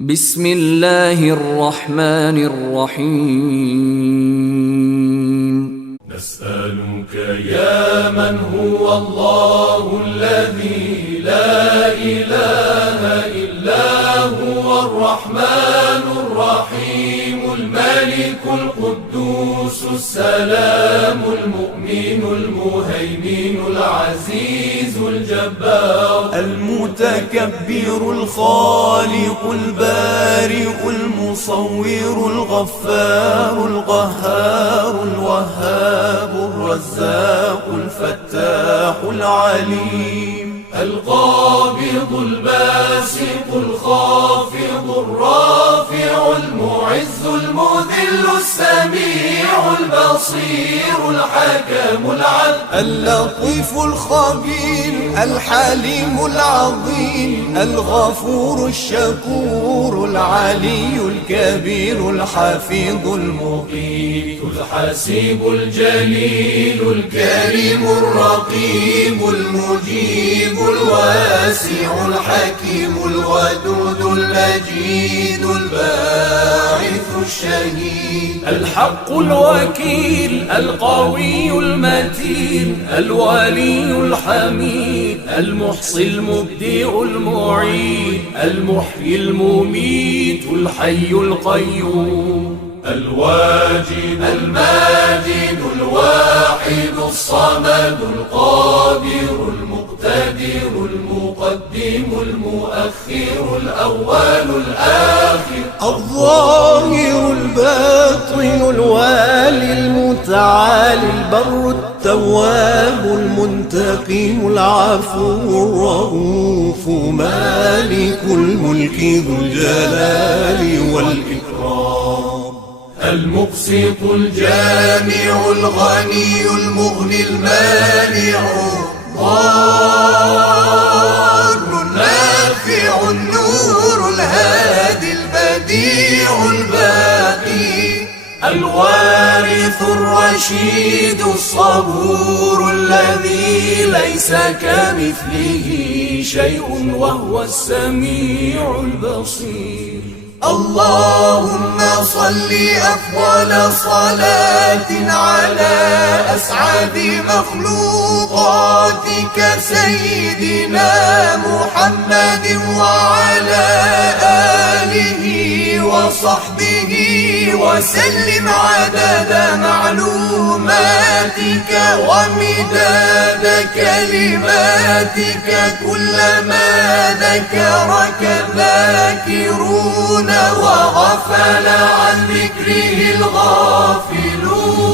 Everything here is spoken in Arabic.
بسم الله الرحمن الرحيم. نسألك يا من هو الله الذي لا إله إلا هو الرحمن الرحيم الملك القدوس السلام المؤمن المهيمن العزيز الجبار المتكبر الخالق البارئ المصور الغفار القهار الوهاب الرزاق الفتاح العليم القابض الباسط الخافض الرافع المعز المذل السميع البصير الحكم العدل اللطيف الخبير الحليم العظيم الغفور الشكور العلي الكبير الحفيظ المقيت الحسيب الجليل الكريم الرقيب المجيب الواسع الحكيم الودود المجيد الباعث الشهيد الحق الوكيل القوي المتين الولي الحميد المحصي المبدئ المعيد المحيي المميت الحي القيوم الواجد الماجد الواحد الصمد القادر المقتدر المقدم المؤخر الأول الآخر الظاهر الباطن الوالي المتعالي البر التواب المنتقم العفو الرؤوف مالك الملك ذو الجلال والإكرام المقسط الجامع الغني المغني المانع الضار النافع النور الهادي البديع الباقي الوارث الرشيد الصبور الذي ليس كمثله شيء وهو السميع البصير اللهم صل أفضل صلاة على أسعد مخلوقاتك سيدنا محمد وعلى آله وصحبه وسلم عدد معلوماتك ومداد كلماتك كلما ذكرك ذاكرون وغفل عن ذكره الغافلون